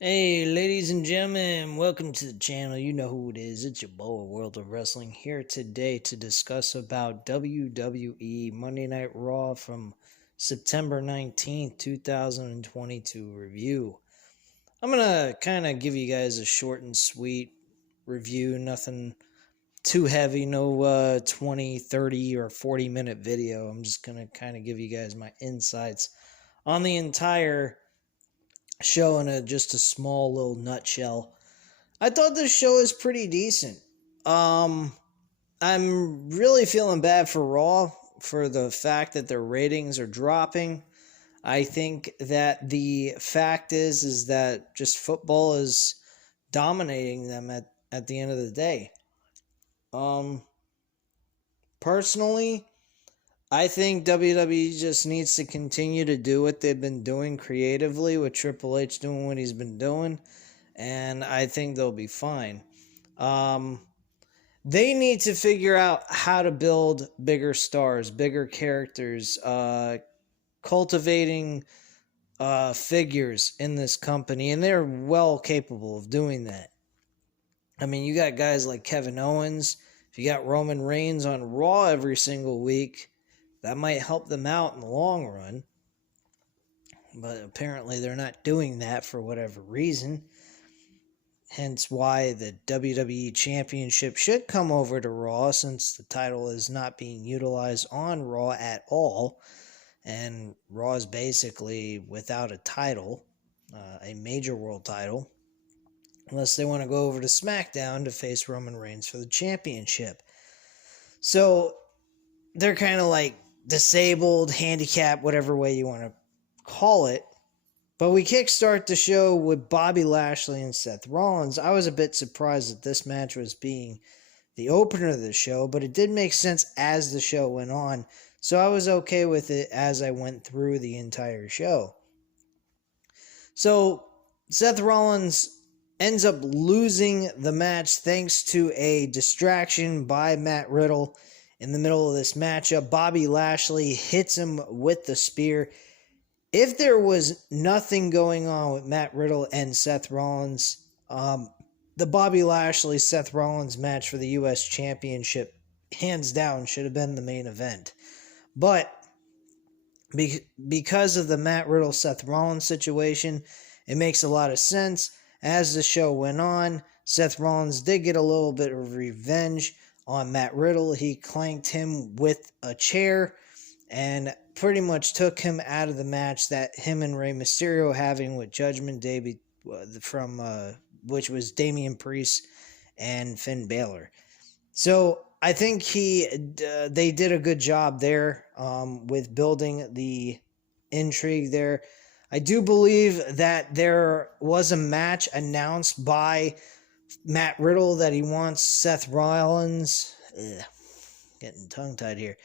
Hey, ladies and gentlemen, welcome to the channel. You know who it is. It's your boy, World of Wrestling, here today to discuss about WWE Monday Night Raw from September 19th, 2022 review. I'm going to kind of give you guys a short and sweet review, nothing too heavy, no 20, 30, or 40-minute video. I'm just going to kind of give you guys my insights on the entire show in just a small little nutshell. I thought this show is pretty decent. I'm really feeling bad for Raw for the fact that their ratings are dropping. I think that the fact is that just football is dominating them at the end of the day. Um, Personally, I think WWE just needs to continue to do what they've been doing creatively with Triple H doing what he's been doing, and I think they'll be fine. They need to figure out how to build bigger stars, bigger characters, cultivating figures in this company, and they're well capable of doing that. I mean, you got guys like Kevin Owens. If you got Roman Reigns on Raw every single week, that might help them out in the long run. But apparently they're not doing that for whatever reason. Hence why the WWE Championship should come over to Raw, since the title is not being utilized on Raw at all. And Raw is basically without a title, a major world title, unless they want to go over to SmackDown to face Roman Reigns for the championship. So they're kind of like disabled, handicapped, whatever way you want to call it. But we kickstart the show with Bobby Lashley and Seth Rollins. I was a bit surprised that this match was being the opener of the show, but it did make sense as the show went on. So I was okay with it as I went through the entire show. So Seth Rollins ends up losing the match thanks to a distraction by Matt Riddle in the middle of this matchup. Bobby Lashley hits him with the spear. If there was nothing going on with Matt Riddle and Seth Rollins, the Bobby Lashley-Seth Rollins match for the U.S. Championship, hands down, should have been the main event. But because of the Matt Riddle-Seth Rollins situation, it makes a lot of sense. As the show went on, Seth Rollins did get a little bit of revenge on Matt Riddle. He clanked him with a chair and pretty much took him out of the match that him and Rey Mysterio having with Judgment Day which was Damian Priest and Finn Balor. So I think they did a good job there with building the intrigue there. I do believe that there was a match announced by Matt Riddle that he wants Seth Rollins, getting tongue-tied here,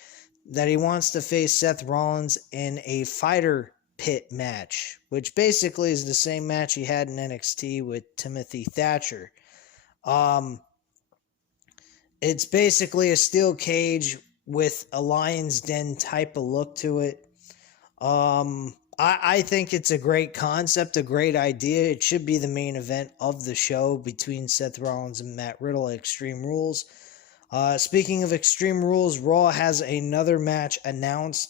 that he wants to face Seth Rollins in a fighter pit match, which basically is the same match he had in NXT with Timothy Thatcher. It's basically a steel cage with a lion's den type of look to it. I think it's a great concept, a great idea. It should be the main event of the show between Seth Rollins and Matt Riddle at Extreme Rules. Speaking of Extreme Rules, Raw has another match announced.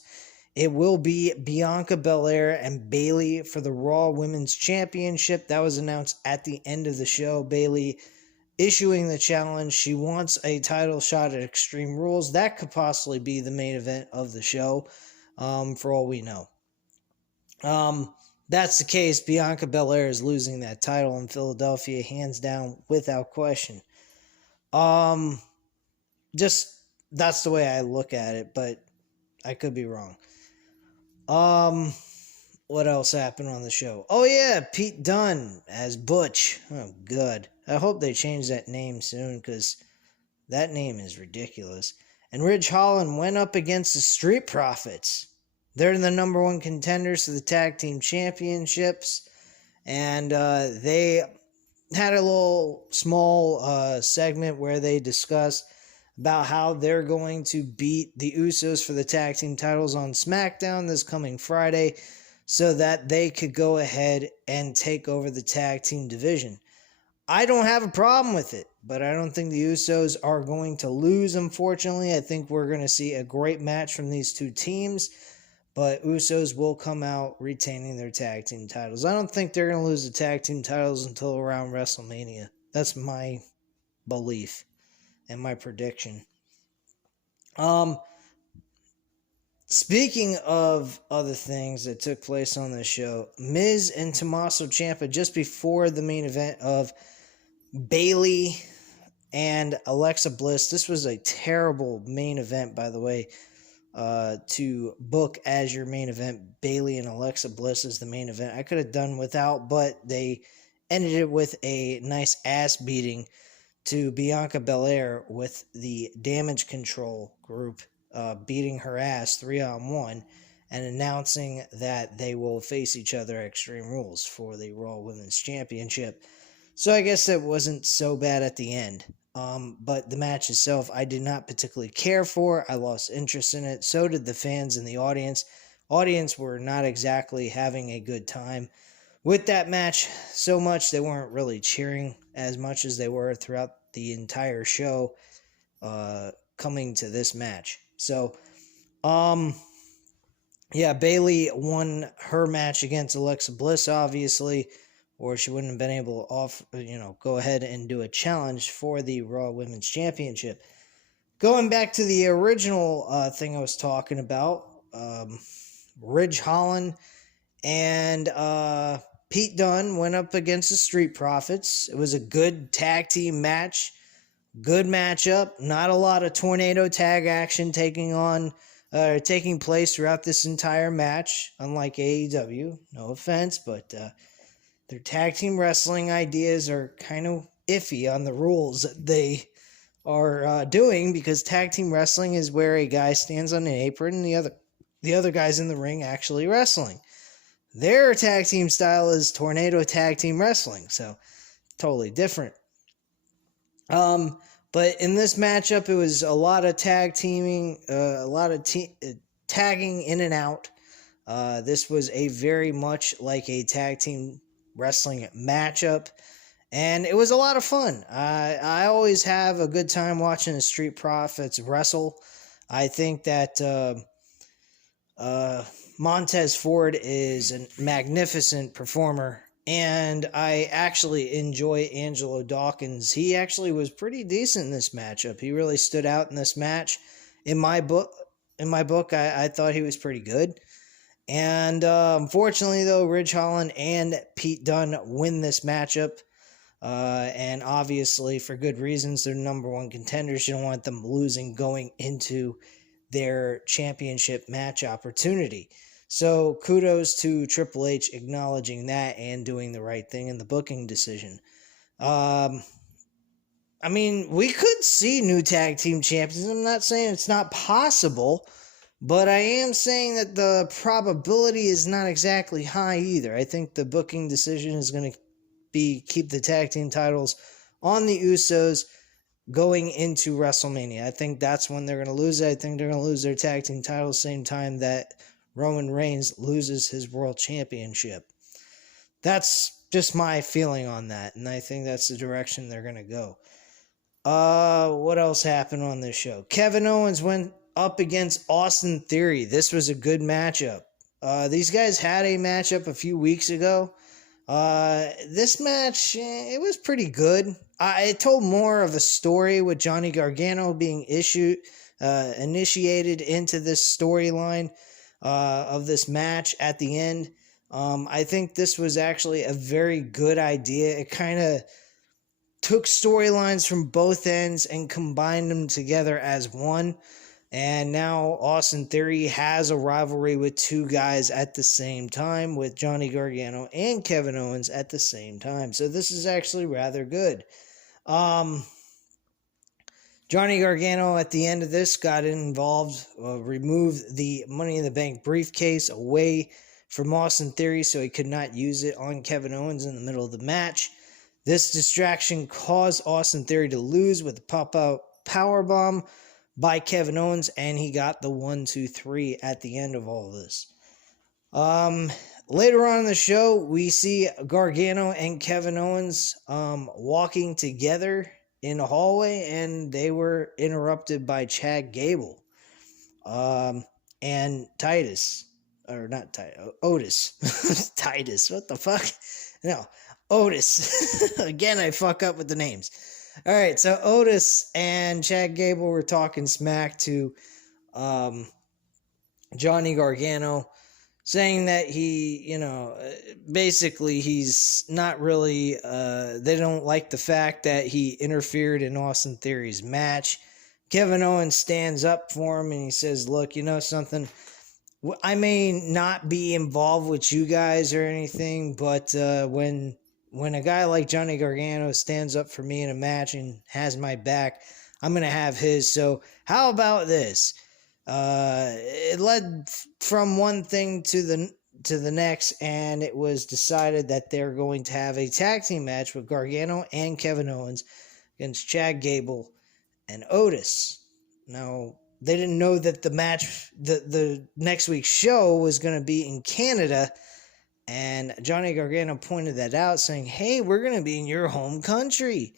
It will be Bianca Belair and Bayley for the Raw Women's Championship. That was announced at the end of the show. Bayley issuing the challenge. She wants a title shot at Extreme Rules. That could possibly be the main event of the show, for all we know. That's the case. Bianca Belair is losing that title in Philadelphia, hands down, without question. Just, that's the way I look at it, but I could be wrong. What else happened on the show? Oh yeah, Pete Dunn as Butch. Oh, good. I hope they change that name soon, because that name is ridiculous. And Ridge Holland went up against the Street Profits. They're the number one contenders to the Tag Team Championships. And they had a little small segment where they discussed about how they're going to beat the Usos for the tag team titles on SmackDown this coming Friday. so that they could go ahead and take over the tag team division. I don't have a problem with it, but I don't think the Usos are going to lose, unfortunately. I think we're going to see a great match from these two teams, but Usos will come out retaining their tag team titles. I don't think they're going to lose the tag team titles until around WrestleMania. That's my belief and my prediction. Speaking of other things that took place on this show, Miz and Tommaso Ciampa just before the main event of Bayley and Alexa Bliss. This was a terrible main event, by the way, to book as your main event. Bayley and Alexa Bliss is the main event. I could have done without, but they ended it with a nice ass beating to Bianca Belair with the Damage Control group beating her ass 3-on-1 and announcing that they will face each other at Extreme Rules for the Raw Women's Championship. So I guess that wasn't so bad at the end. But the match itself, I did not particularly care for. I lost interest in it. So did the fans and the audience. Audience were not exactly having a good time with that match. So much they weren't really cheering as much as they were throughout the entire show coming to this match. So, yeah, Bayley won her match against Alexa Bliss, obviously, or she wouldn't have been able to go ahead and do a challenge for the Raw Women's Championship. Going back to the original thing I was talking about, Ridge Holland and Pete Dunne went up against the Street Profits. It was a good tag team match. Good matchup. Not a lot of tornado tag action taking place throughout this entire match, unlike AEW. No offense, but their tag team wrestling ideas are kind of iffy on the rules that they are doing, because tag team wrestling is where a guy stands on an apron and the other guy's in the ring actually wrestling. Their tag team style is tornado tag team wrestling, so totally different. But in this matchup, it was a lot of tag teaming, a lot of tagging in and out. This was a very much like a tag team wrestling matchup, and it was a lot of fun. I always have a good time watching the Street Profits wrestle. I think that Montez Ford is a magnificent performer. And I actually enjoy Angelo Dawkins. He actually was pretty decent in this matchup. He really stood out in this match. In my book, I thought he was pretty good. And unfortunately, though, Ridge Holland and Pete Dunne win this matchup. And obviously, for good reasons, they're number one contenders. You don't want them losing going into their championship match opportunity. So kudos to Triple H acknowledging that and doing the right thing in the booking decision. I mean, we could see new tag team champions. I'm not saying it's not possible, but I am saying that the probability is not exactly high either. I think the booking decision is going to be keep the tag team titles on the Usos going into WrestleMania. I think that's when they're going to lose it. I think they're going to lose their tag team titles same time that Roman Reigns loses his world championship. That's just my feeling on that, and I think that's the direction they're going to go. What else happened on this show? Kevin Owens went up against Austin Theory. This was a good matchup. These guys had a matchup a few weeks ago. This match, it was pretty good. It told more of a story with Johnny Gargano being initiated into this storyline of this match at the end. I think this was actually a very good idea. It kind of took storylines from both ends and combined them together as one. And now Austin Theory has a rivalry with two guys at the same time, with Johnny Gargano and Kevin Owens at the same time. So this is actually rather good. Johnny Gargano at the end of this got involved, removed the Money in the Bank briefcase away from Austin Theory so he could not use it on Kevin Owens in the middle of the match. This distraction caused Austin Theory to lose with a pop-out powerbomb by Kevin Owens, and he got the 1, 2, 3 at the end of all of this. Later on in the show, we see Gargano and Kevin Owens walking together in a hallway, and they were interrupted by Chad Gable and Titus. Or not Titus, Otis. Titus, what the fuck? No, Otis. Again, I fuck up with the names. All right, so Otis and Chad Gable were talking smack to Johnny Gargano, saying that he, basically he's not really, they don't like the fact that he interfered in Austin Theory's match. Kevin Owens stands up for him and he says, look, you know something? I may not be involved with you guys or anything, but when a guy like Johnny Gargano stands up for me in a match and has my back, I'm going to have his. So how about this? It led from one thing to the next, and it was decided that they're going to have a tag team match with Gargano and Kevin Owens against Chad Gable and Otis. Now, they didn't know that the match, the next week's show was going to be in Canada, and Johnny Gargano pointed that out, saying, hey, we're going to be in your home country.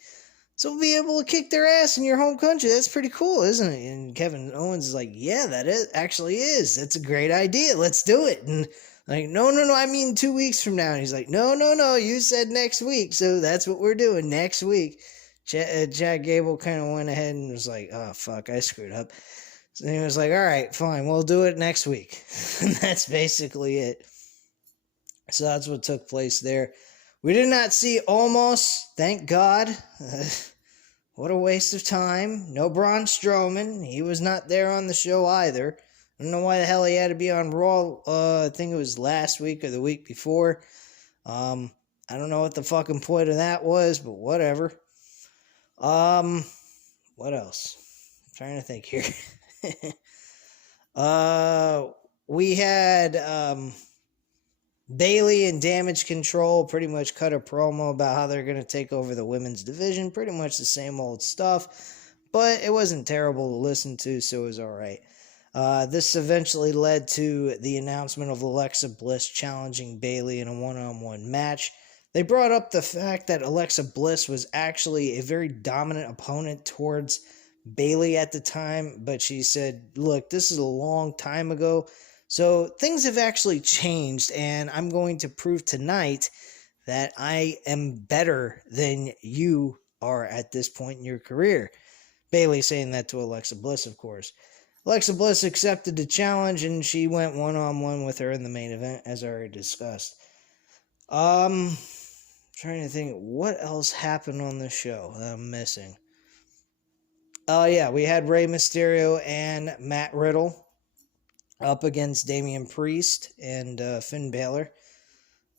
So we'll be able to kick their ass in your home country. That's pretty cool, isn't it? And Kevin Owens is like, yeah, that actually is. That's a great idea. Let's do it. And like, no, I mean 2 weeks from now. And he's like, no, you said next week. So that's what we're doing next week. Chad Gable kind of went ahead and was like, oh, fuck, I screwed up. So he was like, all right, fine, we'll do it next week. And that's basically it. So that's what took place there. We did not see Omos, thank God. What a waste of time. No Braun Strowman. He was not there on the show either. I don't know why the hell he had to be on Raw. I think it was last week or the week before. I don't know what the fucking point of that was, but whatever. What else? I'm trying to think here. We had Bayley and Damage Control pretty much cut a promo about how they're going to take over the women's division. Pretty much the same old stuff, but it wasn't terrible to listen to, so it was all right. This eventually led to the announcement of Alexa Bliss challenging Bayley in a one-on-one match. They brought up the fact that Alexa Bliss was actually a very dominant opponent towards Bayley at the time, but she said, look, this is a long time ago, so things have actually changed, and I'm going to prove tonight that I am better than you are at this point in your career. Bayley saying that to Alexa Bliss, of course. Alexa Bliss accepted the challenge, and she went one-on-one with her in the main event, as I already discussed. Trying to think what else happened on the show that I'm missing. Oh, yeah, we had Rey Mysterio and Matt Riddle up against Damian Priest and Finn Balor.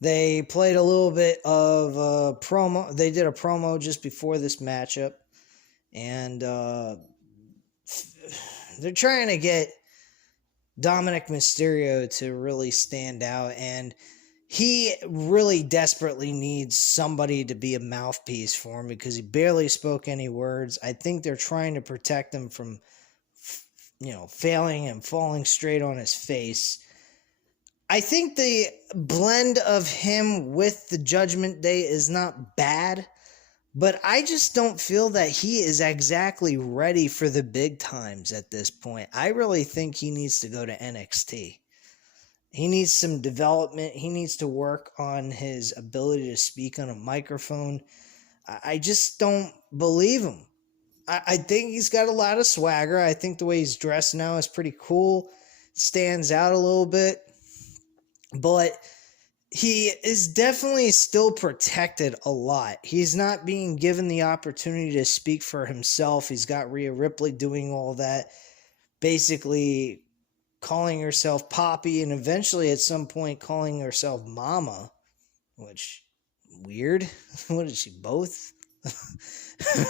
They played a little bit of promo. They did a promo just before this matchup, and they're trying to get Dominic Mysterio to really stand out, and he really desperately needs somebody to be a mouthpiece for him because he barely spoke any words. I think they're trying to protect him from, failing and falling straight on his face. I think the blend of him with the Judgment Day is not bad, but I just don't feel that he is exactly ready for the big times at this point. I really think he needs to go to NXT. He needs some development. He needs to work on his ability to speak on a microphone. I just don't believe him. I think he's got a lot of swagger. I think the way he's dressed now is pretty cool. Stands out a little bit. But he is definitely still protected a lot. He's not being given the opportunity to speak for himself. He's got Rhea Ripley doing all that, basically calling herself Poppy, and eventually at some point calling herself Mama, which, weird. What is she, both?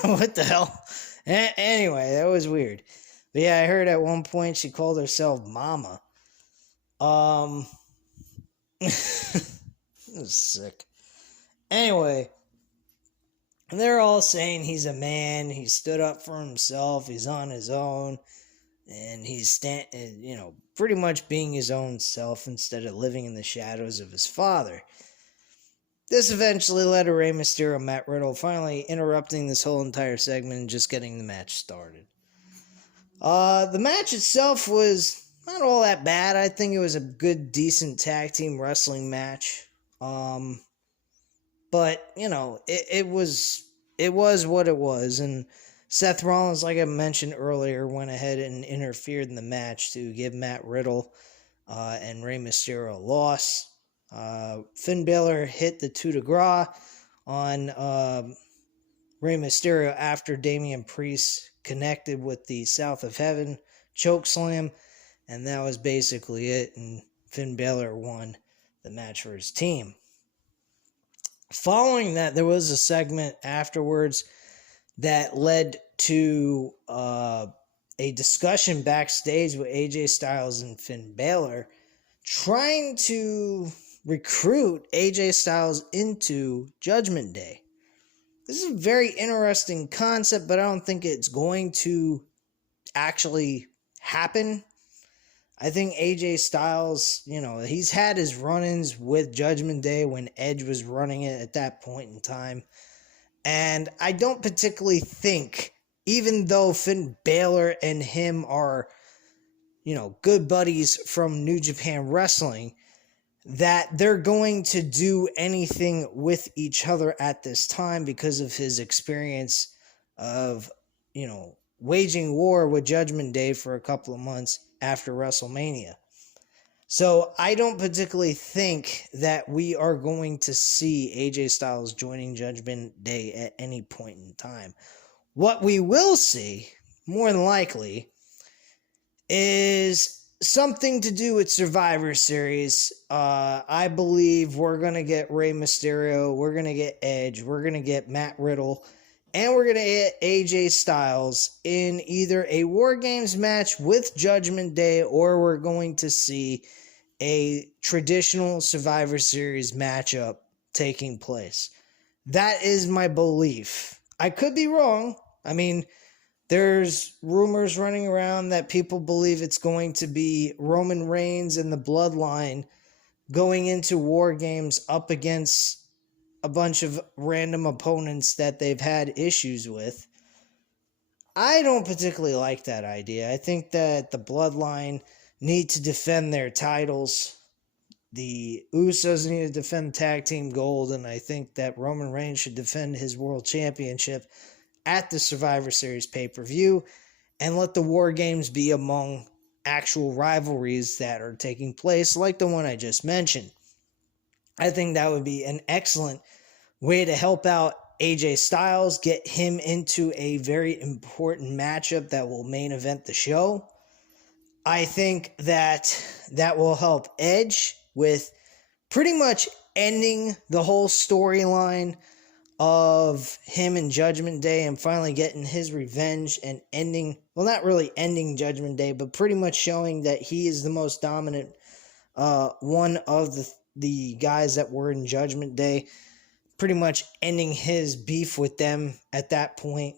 What the hell? Anyway, that was weird. But yeah, I heard at one point she called herself Mama. This is sick. Anyway, they're all saying he's a man, he stood up for himself, he's on his own. and he's pretty much being his own self instead of living in the shadows of his father. This eventually led to Rey Mysterio, Matt Riddle finally interrupting this whole entire segment and just getting the match started. The match itself was not all that bad. I think it was a good, decent tag team wrestling match. But, it was what it was. And Seth Rollins, like I mentioned earlier, went ahead and interfered in the match to give Matt Riddle and Rey Mysterio a loss. Finn Balor hit the coup de grace on Rey Mysterio after Damian Priest connected with the South of Heaven chokeslam, and that was basically it, and Finn Balor won the match for his team. Following that, there was a segment afterwards that led to a discussion backstage with AJ Styles and Finn Balor trying to recruit AJ Styles into Judgment Day. This is a very interesting concept, but I don't think it's going to actually happen. I think AJ Styles, he's had his run-ins with Judgment Day when Edge was running it at that point in time. And I don't particularly think, even though Finn Balor and him are, good buddies from New Japan Wrestling, that they're going to do anything with each other at this time because of his experience of, waging war with Judgment Day for a couple of months after WrestleMania. So I don't particularly think that we are going to see AJ Styles joining Judgment Day at any point in time. What we will see, more than likely, is something to do with Survivor Series. I believe we're going to get Rey Mysterio, we're going to get Edge, we're going to get Matt Riddle, and we're going to get AJ Styles in either a War Games match with Judgment Day, or we're going to see a traditional Survivor Series matchup taking place. That is my belief. I could be wrong. I mean, there's rumors running around that people believe it's going to be Roman Reigns and the Bloodline going into War Games up against a bunch of random opponents that they've had issues with. I don't particularly like that idea. I think that the Bloodline need to defend their titles. The Usos need to defend tag team gold, and I think that Roman Reigns should defend his world championship at the Survivor Series pay-per-view, and let the War Games be among actual rivalries that are taking place, like the one I just mentioned. I think that would be an excellent way to help out AJ Styles, get him into a very important matchup that will main event the show. I think that will help Edge with pretty much ending the whole storyline of him and Judgment Day and finally getting his revenge and ending, well, not really ending Judgment Day, but pretty much showing that he is the most dominant one of the guys that were in Judgment Day, pretty much ending his beef with them at that point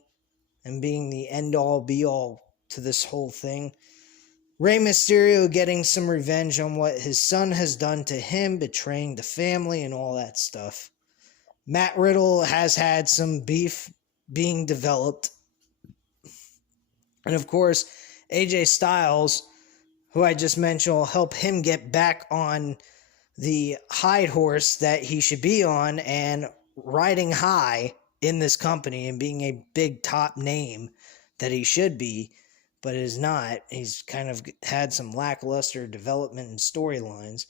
and being the end-all, be-all to this whole thing. Rey Mysterio getting some revenge on what his son has done to him, betraying the family and all that stuff. Matt Riddle has had some beef being developed. And of course, AJ Styles, who I just mentioned, will help him get back on the high horse that he should be on and riding high in this company and being a big top name that he should be, but is not. He's kind of had some lackluster development and storylines,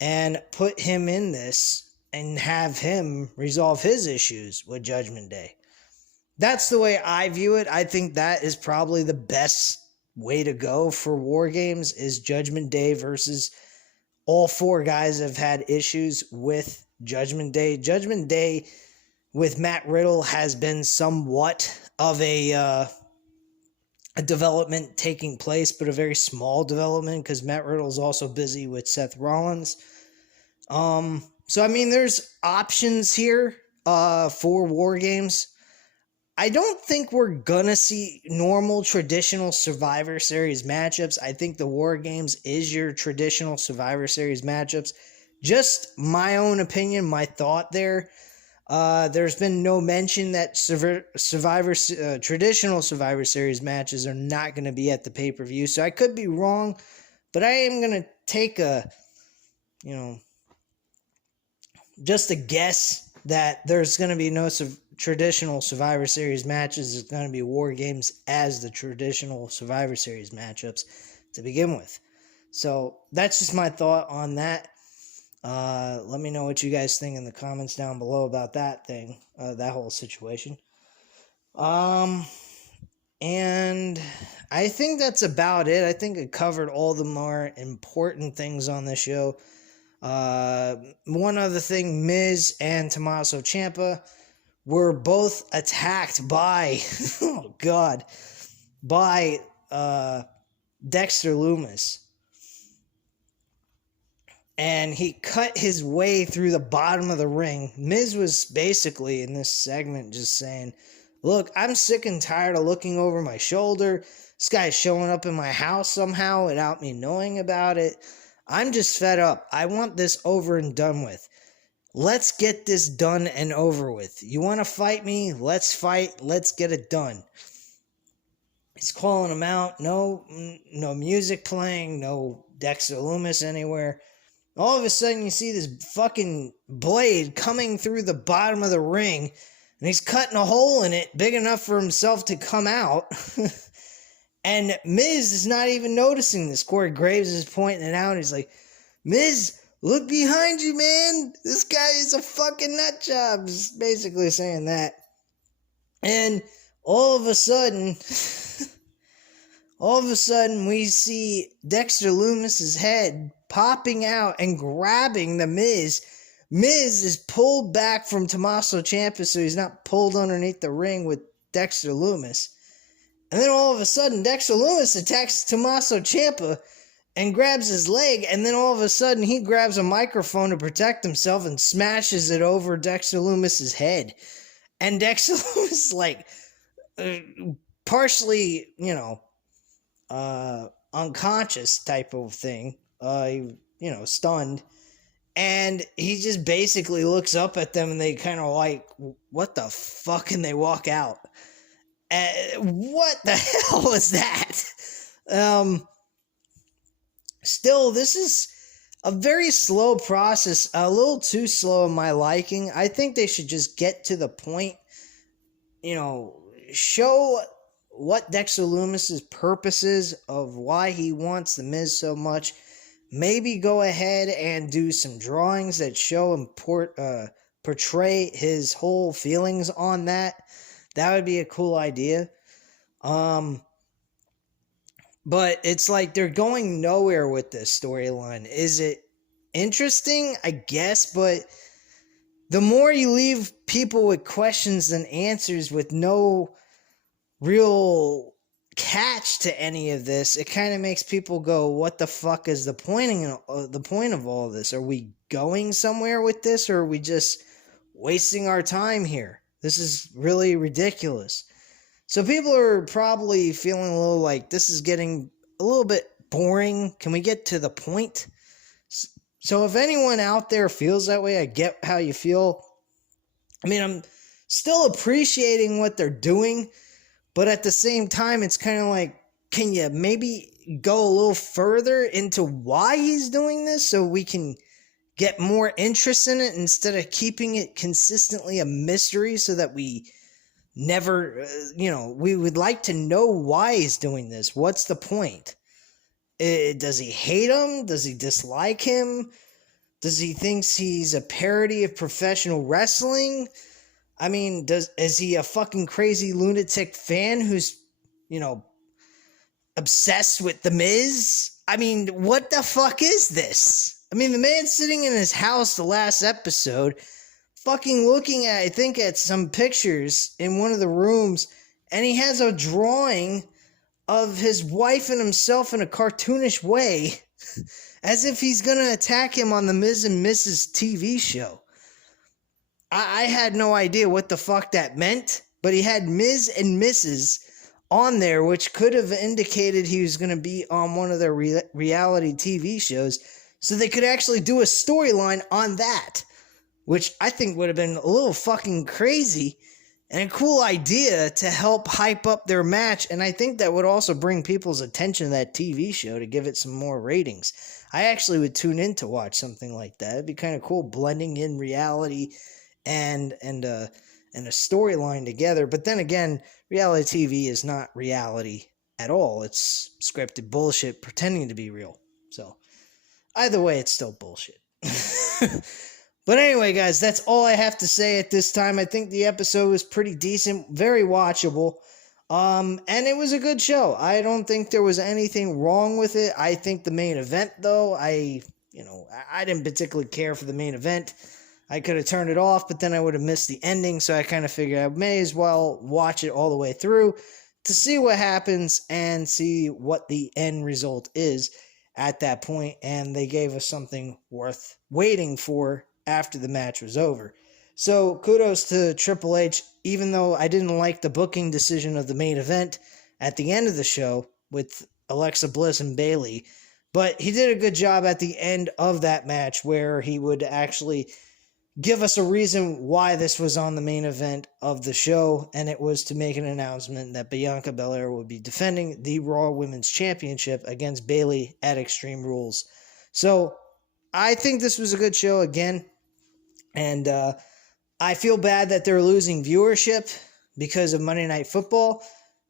and put him in this and have him resolve his issues with Judgment Day. That's the way I view it. I think that is probably the best way to go for War Games, is Judgment Day versus all four guys have had issues with Judgment Day. Judgment Day with Matt Riddle has been somewhat of a development taking place, but a very small development because Matt Riddle is also busy with Seth Rollins. So, I mean, there's options here for War Games. I don't think we're gonna see normal traditional Survivor Series matchups. I think the War Games is your traditional Survivor Series matchups. Just my own opinion, my thought there. There's been no mention that traditional Survivor Series matches are not going to be at the pay-per-view, so I could be wrong, but I am going to take just a guess that there's going to be no traditional Survivor Series matches. It's going to be War Games as the traditional Survivor Series matchups to begin with. So that's just my thought on that. Let me know what you guys think in the comments down below about that thing, that whole situation. And I think that's about it. I think I covered all the more important things on the show. One other thing, Miz and Tommaso Ciampa were both attacked by, oh God, by Dexter Loomis. And he cut his way through the bottom of the ring. Miz was basically in this segment just saying, look, I'm sick and tired of looking over my shoulder. This guy's showing up in my house somehow without me knowing about it. I'm just fed up. I want this over and done with. Let's get this done and over with. You want to fight me? Let's fight. Let's get it done. He's calling him out. No music playing. No Dexter Loomis anywhere. All of a sudden, you see this fucking blade coming through the bottom of the ring, and he's cutting a hole in it big enough for himself to come out. And Miz is not even noticing this. Corey Graves is pointing it out. He's like, Miz, look behind you, man. This guy is a fucking nut job. Just basically saying that. And all of a sudden, we see Dexter Loomis's head popping out and grabbing the Miz. Miz is pulled back from Tommaso Ciampa so he's not pulled underneath the ring with Dexter Loomis. And then all of a sudden, Dexter Loomis attacks Tommaso Ciampa and grabs his leg, and then all of a sudden he grabs a microphone to protect himself and smashes it over Dexter Loomis's head. And Dexter Loomis, like, partially, unconscious type of thing. Stunned. And he just basically looks up at them and they kind of like, what the fuck? And they walk out. What the hell was that? Still, this is a very slow process, a little too slow in my liking. I think they should just get to the point, show what Dexter Loomis's purpose is of why he wants The Miz so much. Maybe go ahead and do some drawings that show and portray his whole feelings on that. That would be a cool idea. But it's like they're going nowhere with this storyline. Is it interesting? I guess, but the more you leave people with questions than answers with no real catch to any of this, it kind of makes people go, what the fuck is the point of all of this? Are we going somewhere with this, or are we just wasting our time here? This is really ridiculous. So people are probably feeling a little like this is getting a little bit boring. Can we get to the point? So if anyone out there feels that way, I get how you feel. I mean, I'm still appreciating what they're doing, but at the same time, it's kind of like, can you maybe go a little further into why he's doing this so we can get more interest in it instead of keeping it consistently a mystery so that we never, we would like to know why he's doing this. What's the point? Does he hate him? Does he dislike him? Does he think he's a parody of professional wrestling? I mean, is he a fucking crazy lunatic fan who's, obsessed with The Miz? I mean, what the fuck is this? I mean, the man's sitting in his house the last episode, fucking looking at, I think, at some pictures in one of the rooms, and he has a drawing of his wife and himself in a cartoonish way, as if he's gonna attack him on the Miz and Mrs. TV show. I had no idea what the fuck that meant. but he had Miz and Mrs. on there, which could have indicated he was going to be on one of their reality TV shows, so they could actually do a storyline on that, which I think would have been a little fucking crazy and a cool idea to help hype up their match, and I think that would also bring people's attention to that TV show to give it some more ratings. I actually would tune in to watch something like that. It'd be kind of cool blending in reality and a storyline together. But then again, reality TV is not reality at all. It's scripted bullshit pretending to be real. So either way, it's still bullshit. But anyway, guys, that's all I have to say at this time. I think the episode was pretty decent, very watchable, and it was a good show. I don't think there was anything wrong with it. I think the main event, though, I didn't particularly care for the main event. I could have turned it off, but then I would have missed the ending, so I kind of figured I may as well watch it all the way through to see what happens and see what the end result is at that point, and they gave us something worth waiting for after the match was over. So kudos to Triple H, even though I didn't like the booking decision of the main event at the end of the show with Alexa Bliss and Bayley, but he did a good job at the end of that match where he would actually give us a reason why this was on the main event of the show, and it was to make an announcement that Bianca Belair would be defending the Raw Women's Championship against Bayley at Extreme Rules. So I think this was a good show again. And I feel bad that they're losing viewership because of Monday Night Football.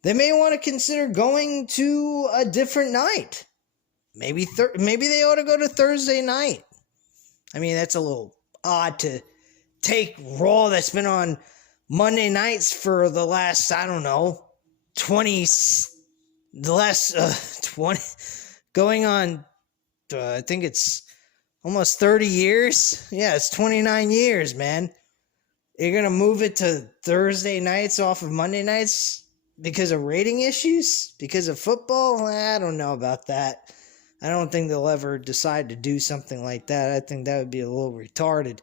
They may want to consider going to a different night. Maybe they ought to go to Thursday night. I mean, that's a little odd to take Raw that's been on Monday nights for the last, I don't know, 20, going on, I think it's almost 30 years? Yeah, it's 29 years, man. You're going to move it to Thursday nights off of Monday nights because of rating issues? Because of football? I don't know about that. I don't think they'll ever decide to do something like that. I think that would be a little retarded.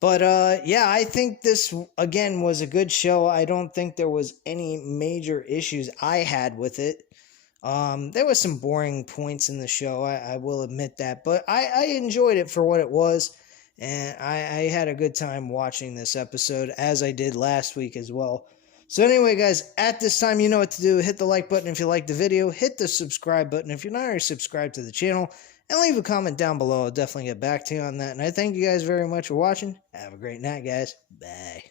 But, yeah, I think this, again, was a good show. I don't think there was any major issues I had with it. There was some boring points in the show, I will admit that, but I enjoyed it for what it was, and I had a good time watching this episode, as I did last week as well. So anyway, guys, at this time, you know what to do. Hit the like button if you liked the video, hit the subscribe button if you're not already subscribed to the channel, and leave a comment down below. I'll definitely get back to you on that, and I thank you guys very much for watching. Have a great night, guys. Bye.